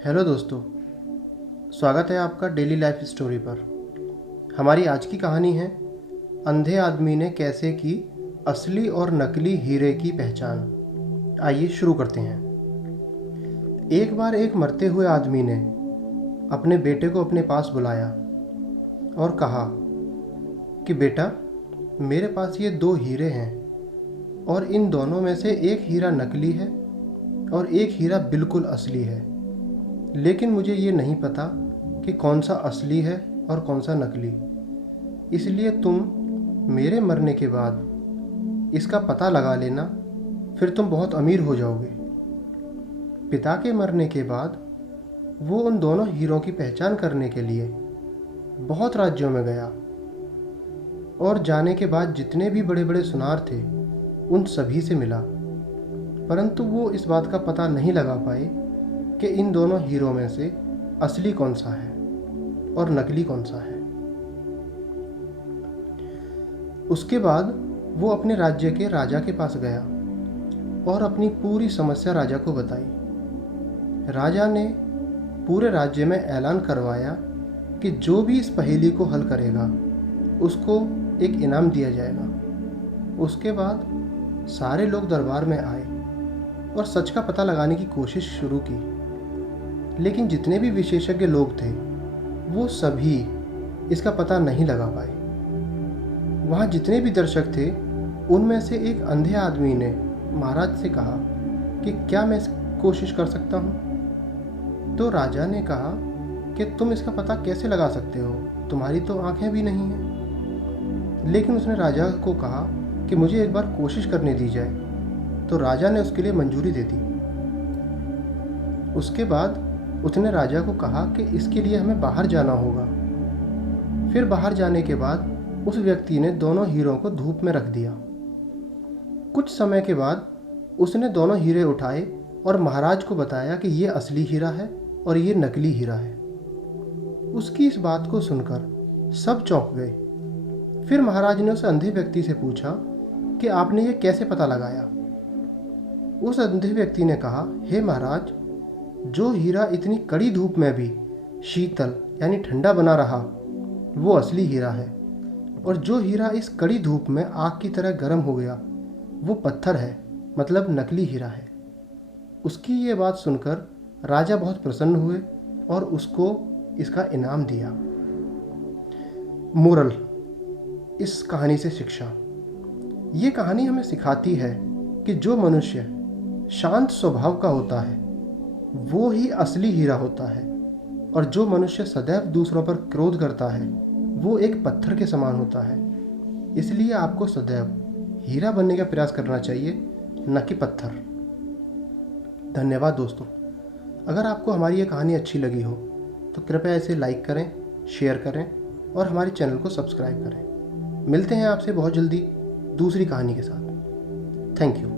Hello दोस्तों, स्वागत है आपका डेली लाइफ स्टोरी पर। हमारी आज की कहानी है अंधे आदमी ने कैसे की असली और नकली हीरे की पहचान। आइए शुरू करते हैं। एक बार एक मरते हुए आदमी ने अपने बेटे को अपने पास बुलाया और कहा कि बेटा, मेरे पास ये 2 हीरे हैं और इन दोनों में से एक हीरा नकली है और एक हीरा बिल्कुल असली है, लेकिन मुझे ये नहीं पता कि कौन सा असली है और कौन सा नकली। इसलिए तुम मेरे मरने के बाद इसका पता लगा लेना, फिर तुम बहुत अमीर हो जाओगे। पिता के मरने के बाद वो उन दोनों हीरों की पहचान करने के लिए बहुत राज्यों में गया और जाने के बाद जितने भी बड़े बड़े सुनार थे उन सभी से मिला, परंतु वो इस बात का पता नहीं लगा पाए कि इन दोनों हीरो में से असली कौन सा है और नकली कौन सा है। उसके बाद वो अपने राज्य के राजा के पास गया और अपनी पूरी समस्या राजा को बताई। राजा ने पूरे राज्य में ऐलान करवाया कि जो भी इस पहेली को हल करेगा उसको एक इनाम दिया जाएगा। उसके बाद सारे लोग दरबार में आए और सच का पता लगाने की कोशिश शुरू की, लेकिन जितने भी विशेषज्ञ लोग थे वो सभी इसका पता नहीं लगा पाए। वहाँ जितने भी दर्शक थे उनमें से एक अंधे आदमी ने महाराज से कहा कि क्या मैं कोशिश कर सकता हूँ। तो राजा ने कहा कि तुम इसका पता कैसे लगा सकते हो, तुम्हारी तो आंखें भी नहीं हैं। लेकिन उसने राजा को कहा कि मुझे एक बार कोशिश करने दी जाए, तो राजा ने उसके लिए मंजूरी दे दी। उसके बाद उसने राजा को कहा कि इसके लिए हमें बाहर जाना होगा। फिर बाहर जाने के बाद उस व्यक्ति ने दोनों हीरों को धूप में रख दिया। कुछ समय के बाद उसने दोनों हीरे उठाए और महाराज को बताया कि ये असली हीरा है और ये नकली हीरा है। उसकी इस बात को सुनकर सब चौंक गए। फिर महाराज ने उस अंधे व्यक्ति से पूछा कि आपने ये कैसे पता लगाया। उस अंधे व्यक्ति ने कहा, हे महाराज, जो हीरा इतनी कड़ी धूप में भी शीतल यानी ठंडा बना रहा वो असली हीरा है, और जो हीरा इस कड़ी धूप में आग की तरह गर्म हो गया वो पत्थर है, मतलब नकली हीरा है। उसकी ये बात सुनकर राजा बहुत प्रसन्न हुए और उसको इसका इनाम दिया। मोरल, इस कहानी से शिक्षा, ये कहानी हमें सिखाती है कि जो मनुष्य शांत स्वभाव का होता है वो ही असली हीरा होता है, और जो मनुष्य सदैव दूसरों पर क्रोध करता है वो एक पत्थर के समान होता है। इसलिए आपको सदैव हीरा बनने का प्रयास करना चाहिए, न कि पत्थर। धन्यवाद दोस्तों। अगर आपको हमारी ये कहानी अच्छी लगी हो तो कृपया इसे लाइक करें, शेयर करें और हमारे चैनल को सब्सक्राइब करें। मिलते हैं आपसे बहुत जल्दी दूसरी कहानी के साथ। Thank you.